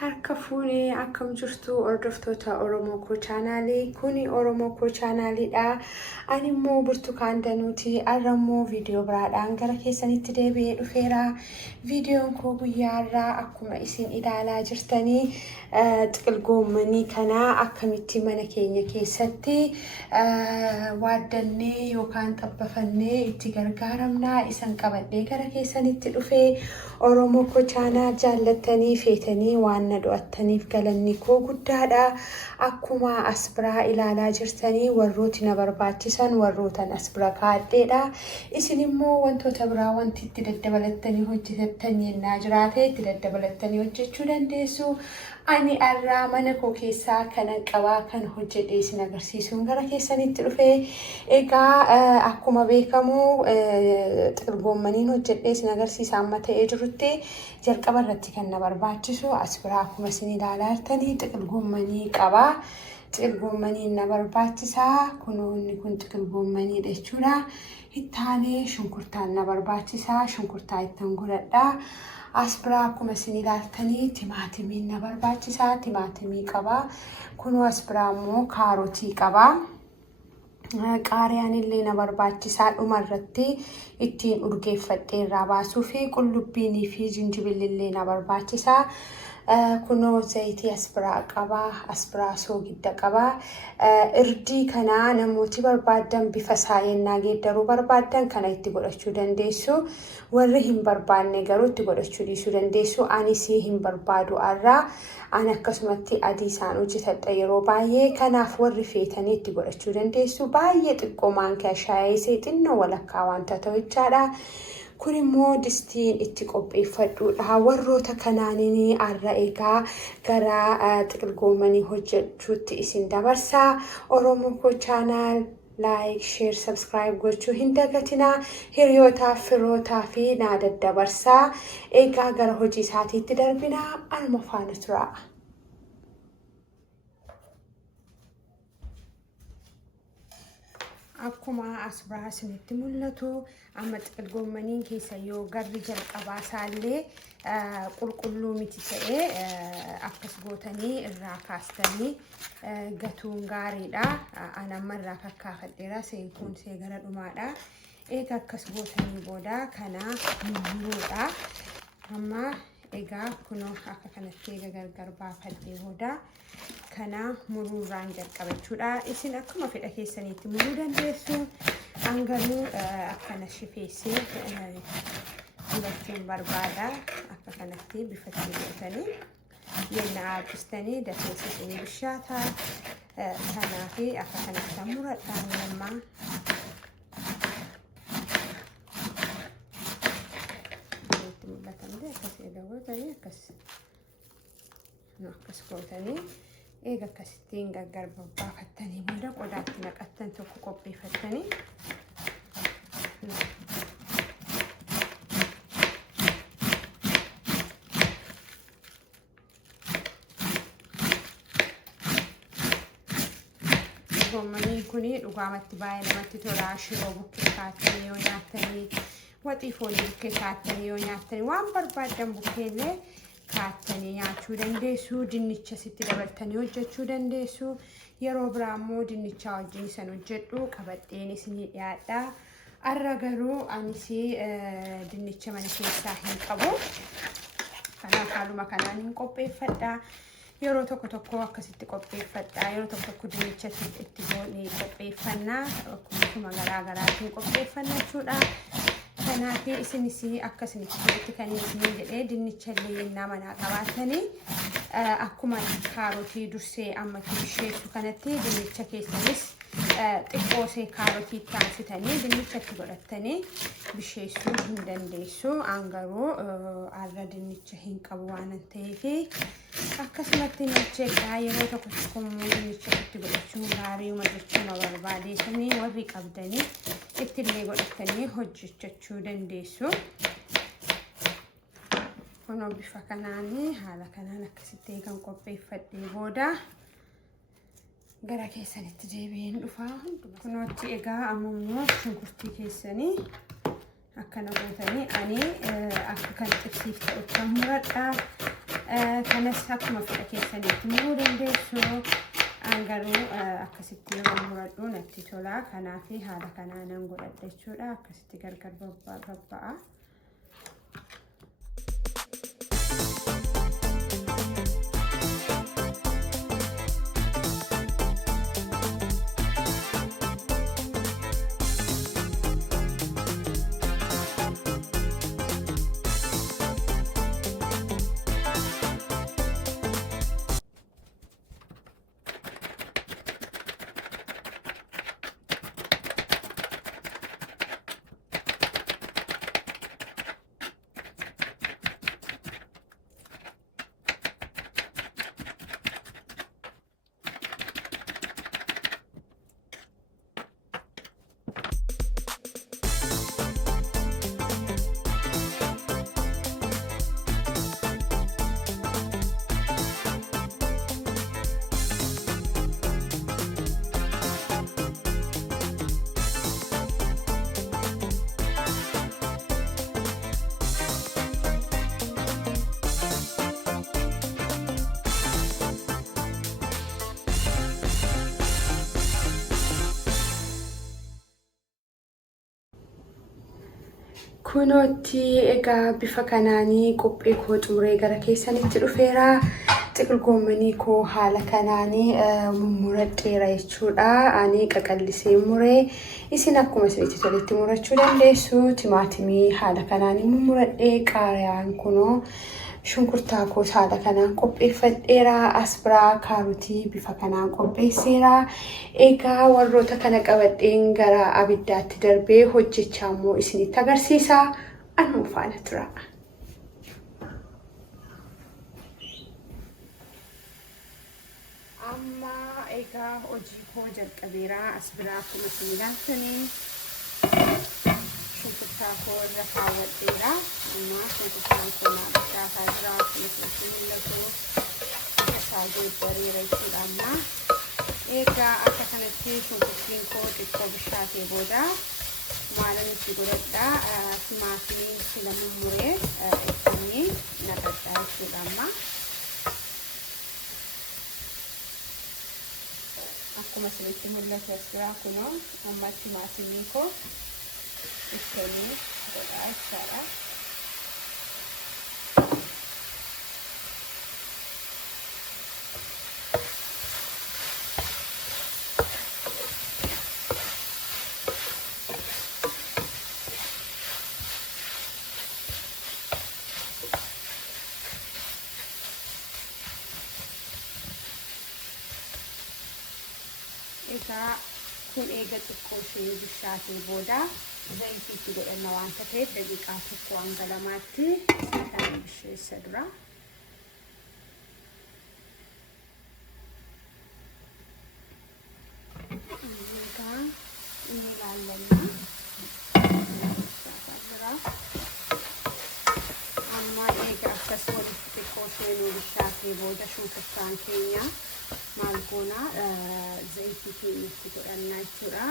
Harka fuunee akkam jirtu hordoftoota Oromoo koo chaanaalii kuni Oromoo koo chaanaaliidha. Ani immoo Burtukaan Danuuti. Har'a immoo viidiyoo biraadhaan gara keessanitti deebi'ee dhufeera. Viidiyoon koo guyyaa har'aa akkuma isin ilaalaa jirtanii tiqil goomanii kana akkamitti mana keenya keessatti waaddannee yookaan xabbafannee itti gargaaramna isan qabadhee gara keessanitti dhufee Oromoo koo chaanaa jaallattanii feetanii waan na do'attaniif galanni koo guddaadha. Akkuma as biraa ilaalaa jirtanii warrooti na barbaachisan warrootan as bira kaadheedha. Isin immoo wantoota biraa wanti itti daddabalattanii hojjetattanii yennaa jiraate itti daddabalattanii hojjechuu dandeessu. Ani har'aa mana koo keessaa kanan qabaa kan hojjedhee isin agarsiisuun gara keessanitti dhufee egaa akkuma beekamu tiqil goomaniin hojjedhee isin agarsiisa amma ta'ee jirutti jalqaba irratti kan na barbaachisu as biraa akkuma isin ilaalaa jirtanii tiqil goomanii qabaa. Tiqil goomaniin na barbaachisaa kunoonni kun tiqil goomaniidha jechuudha. Ittaanee shunkurtaan na barbaachisaa shunkurtaa ittiin godhadhaa. As biraa akkuma isin ilaaltanii timaatimiin na barbaachisaa timaatimii qabaa. Kunoo as biraa immoo kaarotii qabaa. Qaariyaan illee na barbaachisaa dhuma irratti ittiin urgeeffadhee irraa baasuu fi qullubbiinii fi jinjibilli illee na barbaachisaa. Kunoo zayitii as biraa qabaa as biraa soogidda qabaa. Irdii kana namooti barbaadan bifa isaa yennaa geeddaruu barbaadan kana itti godhachuu dandeessu. Warri hin barbaanne garuu itti godhachuu dhiisuu dandeessu. Anis hin barbaadu har'aa ani akkasumatti adii isaan hojjetadha yeroo baay'ee kanaaf warri feetanii itti godhachuu dandeessu. Baay'ee xiqqoo maankaa shaayii xinnoo walakkaa wanta ta'uchaadha. Kun immoo distiin itti qopheeffadhuudha. Warroota kanaaniin har'a egaa gara tiqil goomanii hojjechuutti isin dabarsaa. Oromoo koo chaanaal like, share, subscribe gochuu hin dagatinaa. Hiriyootaaf firootaa fi naa daddabarsaa. Egaa gara hojii isaatiitti darbinaa alma faana turaa. Akkuma as biraa isinitti mul'atu amma tiqil goomaniin keessa yoo garri jalqabaa isaallee qulqulluu miti ta'ee akkas gootanii irraa kaastanii gatuun gaariidha. Ani amma irraa kakkaafadheera seenkuun see gara dhumaadha. Egaa akkas gootanii booda kana mummuruudha. Amma egaa kunoo akka kanatti eega gargar baafadhee booda kana muruurraan jalqabachuudha. Isin akkuma fedha keessaniitti muruu dandeessu. Angaruu akkana shifeessee muruun barbaada. Akka kanatti bifatanii godhatanii yennaa abbistanii dafeessisanii bishaataa. Kanaaf akka kanatti muradhaan ammaa akkas gootanii eega akkasittiin gargar baafattanii booda qodaatti naqattan tokko qopheeffattanii goomaniin kun dhugaamatti baay'ee namatti tola. Shiroo bukkee kaattanii yoo nyaattanii waxii foonii bukkee kaattanii yoo nyaattanii waan barbaadan bukkeellee kaattanii nyaachuu dandeessu. Dinnicha sitti dabaltanii hojjechuu dandeessu. Yeroo biraa immoo dinnichaa wajjin isan hojjedhu qabadheen isinii dhiyaadha. Har'a garuu anis dinnicha mana keessaa hin qabu. Kanaaf haaluma kanaan hin qopheeffadha. Yeroo tokko tokko akkasitti qopheeffadha. Yeroo tokko tokko dinnicha itti goonee qopheeffannaa. Akkuma garaa garaatiin qopheeffanna jechuudha. Kanaaf isinis akkasinitti kan isin jedhee dinnicha illee yennaa manaa qabaatanii akkuma kaarotii dursee amma bisheessu kanatti dinnicha keessanis xiqqoosee kaarotii taasitanii dinnichatti godhattanii bisheessuu hin dandeessu. An garuu arra dinnicha hin qabu waan ta'eef akkasumatti dinnicha yeroo tokko tokkommoo dinnichatti godhachuun gaariidha jechuudha barbaadeesanii warri qabdanii ittillee godhattanii hojjechuu dandeessu. Kunoo bifa kanaanii haala kanaan akkasitti eegan qopheeffadhee booda gara keessanitti deebi'een dhufa. Kunootti egaa ammoo shunkurtii keessanii akkana gootanii ani akka kan xibsiif ta'utti muradha. Kanas akkuma fedha keessanitti muruu dandeessu. An garuu akkasitti yeroo muradhu natti tola. Kanaaf haala kanaan godhadha jechuudha. Akkasitti gargar babba'a. Kunootti egaa bifa kanaanii qophii koo xumuree gara keessanitti dhufeera. Tiqil gomenii koo haala kanaanii mummuradheera jechuudha. Ani qaqallisee muree isin akkuma isinitti toletti murachuu dandeessu. Timaatimii haala kanaanii mummuradhee qaariyaan kunoo shunkurtaa koo haala kanaan qopheeffadheera. Asbiraa kaarotii bifa kanaan qopheesseera. Egaa warroota kana qabadheen gara abiddaatti darbee hojjechaa immoo isinitti agarsiisa. Anuma faana tura. Amma egaa hojii koo jalqabeera. Asbiraa akkuma isin ilaaltanii shunkurtaa koo irra kaawwadheera. Amma shunkurtaan koo naannoo jira akkuma isin mul'atu isaa geeddareera jechuudha. Amma egaa akka kanatti shunkurtiin koo xiqqoo bishaatee booda maalan itti godhadha. Timaatimiin sila mummuree ittiin naqadha jechuudha. Amma akkuma isinitti mul'atu asirraa kunoo amma timaatimii koo ittiin godhaa jechaadha. Egaa kun eega xiqqoo ishee bishaatee booda zayitiitti godhanna waan ta'eef daqiiqaa tokko hanga lamaatti kan bisheessa dura. Egaa inni ilaallanna amma eega akkas walitti xiqqoo ishee nu bishaatee booda shunkurtaan keenya maal goona zayitii keenyatti godhanna jechuudha.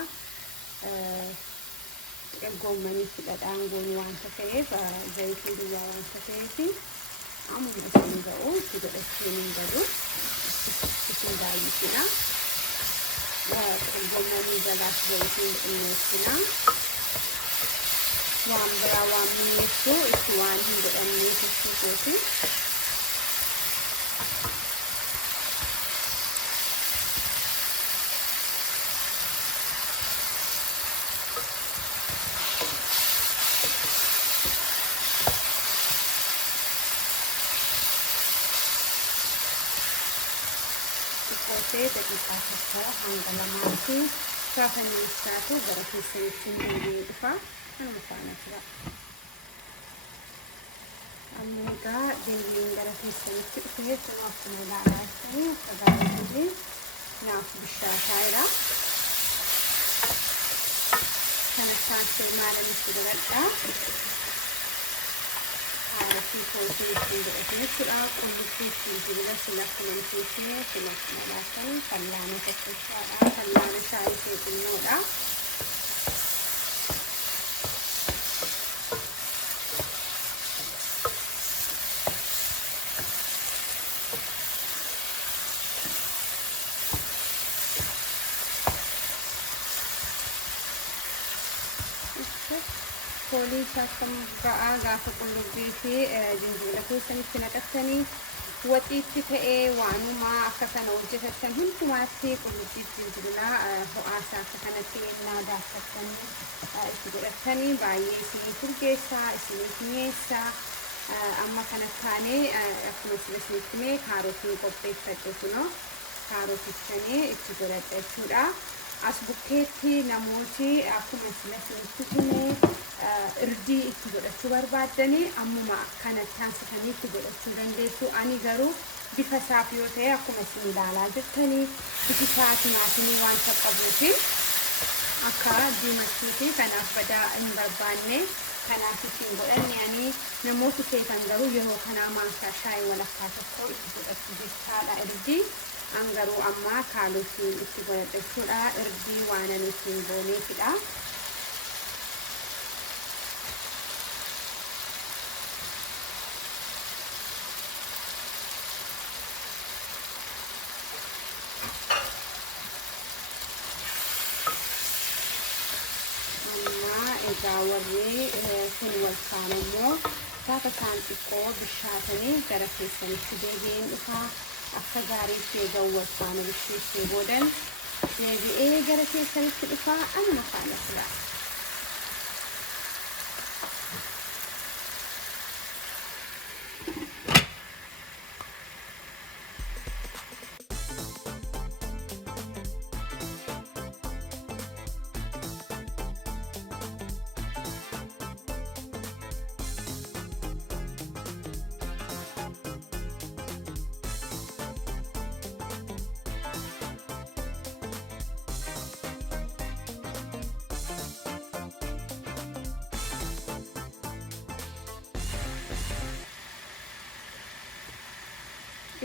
Gomenii fudhadhaan goonu waan ta'eef zayitii duwwaa waan ta'eef amma isin ga'u itti godhachuun hin galu isin baay'isina. Gomenii jalaas zayitiin dhiyeessina. Waan biraa waan mi'eessu itti waan hin godhanneef jechuudha. daqiiqaa tokko hanga lamaatti gaafa inni istaatu gara keessanitti deebi'ee dhufa kanuma faana jira. Amma egaa deebiin gara keessanitti dhufee sun akkuma ilaalaa jirtanii akka gaariitti nyaata bishaataa kana isaan maalanitti godhadhaa. Kaarotii koosii ittiin godhatee jira. Qullubbii ittiin dibila silakkuma keessee silakkuma laatan fallaana tokkochaadha. Fallaana shaayii xinnoodha. Foolii akkam ga'aa gaafa qullubbii fi jinjibila keessanitti naqattanii waxiitti ta'ee waanuma akka kana hojjetatan hundumaatti qullubbii fi jinjibila ho'aasaa akka kanatti ennaa daakkattanii itti godhattanii baay'ee isinii turgeessaa isinii mi'eessaa. Amma kanatti taanee akkuma isinitti himee kaarotii qopheeffadhe kunoo kaarotichanii itti godhadha jechuudha. As bukkeetti namooti akkuma isinitti himee irdii itti godhachuu barbaadanii ammuma kanatti taasisanii itti godhachuu dandeessu. Ani garuu bifa isaaf yoo ta'e akkuma isin ilaalaa jirtanii bifa isaa timaatimii waan qabuufi akka diimachuufi kanaaf badaa hin barbaanne kanaaf isin godhanne. Ani namoota keessan garuu yeroo kanaa maasaa shaayii walakkaa tokko itti godhachuu jechaadha irdii. An garuu amma kaarotii itti godhadhachuudha. Irdii waan ani ittiin booneefidha. Egaa warri kun wal kaan immoo gaafa isaan xiqqoo bishaatanii gara keessanitti deebi'een dhufa. Akka gaariitti egaa wal kaan bisheessee boodan deebi'ee gara keessanitti dhufa. Amma faana jira.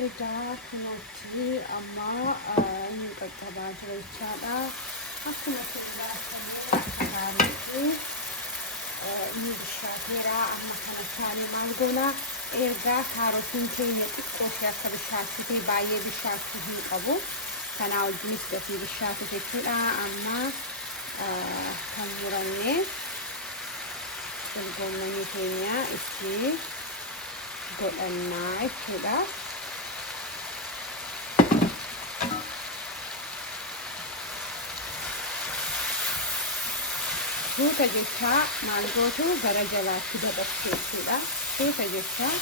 Egaa kunatti amma inni qaqqabaa jira jechaadha. Akkuma ilaaltanii gaariitti inni bishaateera. Amma kana taanee maal goona? Ergaa kaarotiin keenya xiqqoo ishee akka bishaatute baay'ee bishaachuu hin qabu. Kanaa wajjinis gatii bishaatu jechuudha. Amma kan murannee gommanii keenya itti godhannaa jechuudha. Suuta jechaa maal gootu gara jalaatti dadhabsee jechuudha. Suuta jechaa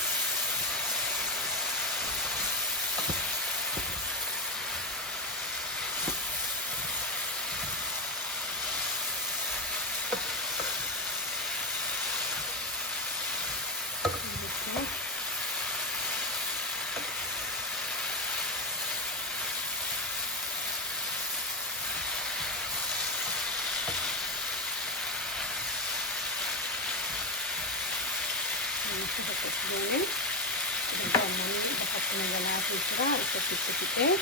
gomen gomen bakka magaalaa jira itti fixee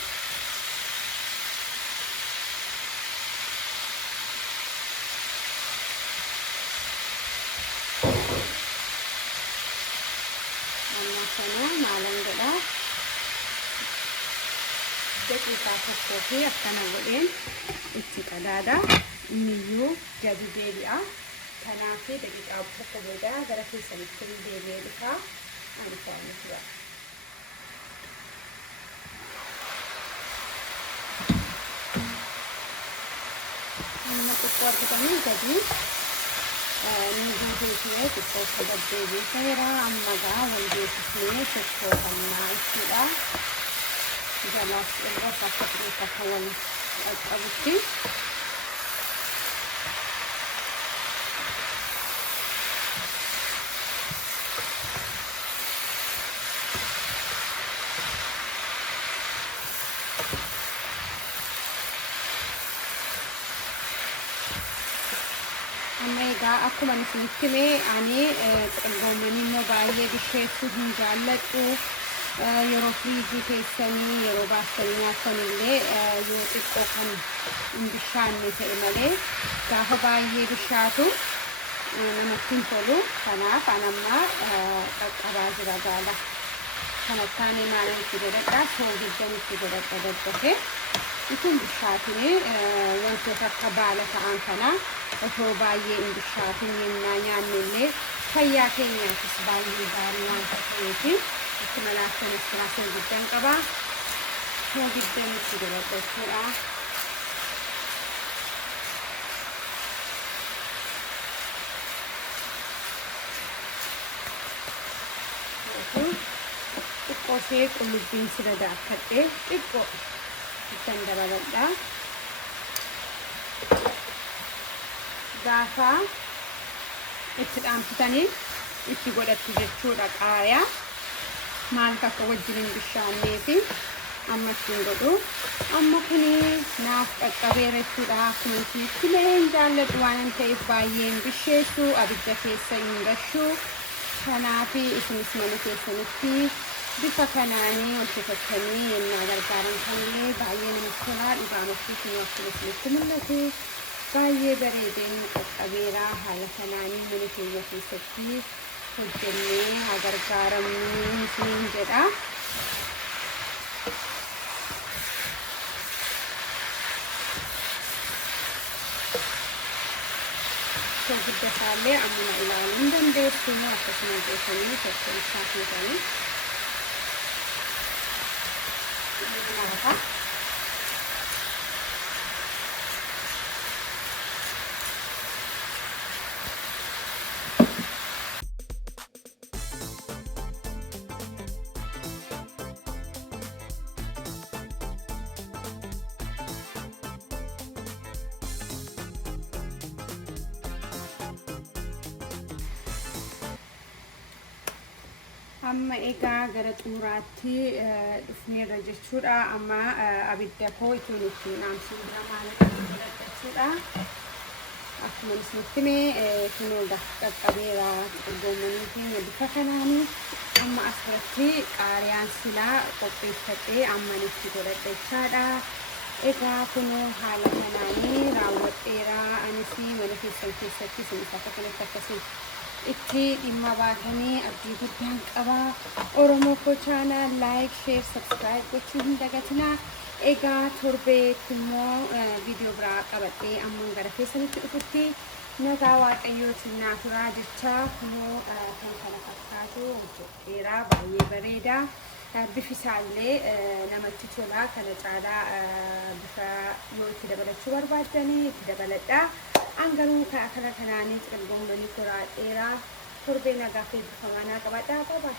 amma kana maalan godha daqiiqaa tokkoo fi akkana godheen itti qadaada inniyyuu gadi deebi'a. Kanaaf daqiiqaa tokko booda gara keessanitti deebi'ee dhufa. Ani faana jira. Amma xiqqoo argatanii gadi inni guutuutii xiqqoo kabajjee beekeera. Amma gaa wal beeksisnee sochoofannaa jechuudha. Jalaaf irra akka tureef akka wal qaqqabutti. egaa akkuma isinitti mee ani gomenii immoo baay'ee bisheessuu hin jaalladhu. Yeroo firiijii keessanii yeroo baastanii nyaatanillee yoo xiqqoo kan hin bishaanne ta'e malee gaafa baay'ee bishaatu namatti hin tolu. Kanaaf ani amma qaqqabaa jira gaala. Kanattaan maalan itti godhadhaa soogiddan itti godhadha daddafee ittiin bishaatini wantoota akka baala ta'an kana osoo baay'ee hin bishaatin yennaa nyaannellee fayyaa keenyaafis baay'ee gaarii waan ta'eef itti malaakkan itti soogiddan qabaa. Soogiddan itti godhadha jechuudha. Xiqqoo qullubbiin sira daakkadhee xiqqoo ittiin dabaladha. Gaafa itti dhaamsitanii itti godhattu jechuudha qaayaa. Maal akka wajjin hin bishaannee fi amma ittiin godhu. Amma kuni naaf qaqqabeera jechuudha. Akkuma isinitti hin jaalladhu waan ta'eef baay'ee hin bisheessu, abidda keessa hin gashu. Kanaaf isinis mana keessanitti bifa kanaanii hojjetatanii yennaa gargaaran kanillee baay'ee namatti tola. Dhugaamatti isin akkuma isinitti mul'atu baay'ee bareedeen qaqqabeera. Haala kanaanii mana keenya keessatti hojjennee haa gargaaramnu isiniin jedha. Soogidda isaallee ammuma ilaaluu hin dandeessu. Akkasuma hojjetanii tokko isaa keessanii nyaata. Amma egaa gara xumuraatti dhufneerra jechuudha. Amma abidda koo ittiin ittiin dhaamsuudha maalidha jechuudha. Akkuma isinitti mee kunuudha qaqqabeera gomenii keenya bifa kanaanii. Amma asirratti qaariyaan silaa qopheeffadhee amman itti godhadha jechaadha. Egaa kunoo haala kanaanii raawwadheera. Anis mana keessatti isinis akka kanatti akkasii itti dhimma baatanii abdii guddaan qaba. Oromoo koo chaanal like, share, subscribe gochuu hin dagatinaa. Egaa torbeetti immoo viidiyoo biraa qabadhee ammoo gara keessanitti dhufutti nagaa waaqayyootiin naa turaa jecha kunoo kan kana fakkaatu hojjedheera. Baay'ee bareeda. Bifi isaallee namatti tola. Kana caalaa bifa yoo itti dabalachuu barbaaddanii itti dabaladhaa. Angaruu kana kanaanii gomenii koraa dheeraa torbee nagaa fi bifa manaa qabadhaa qaba.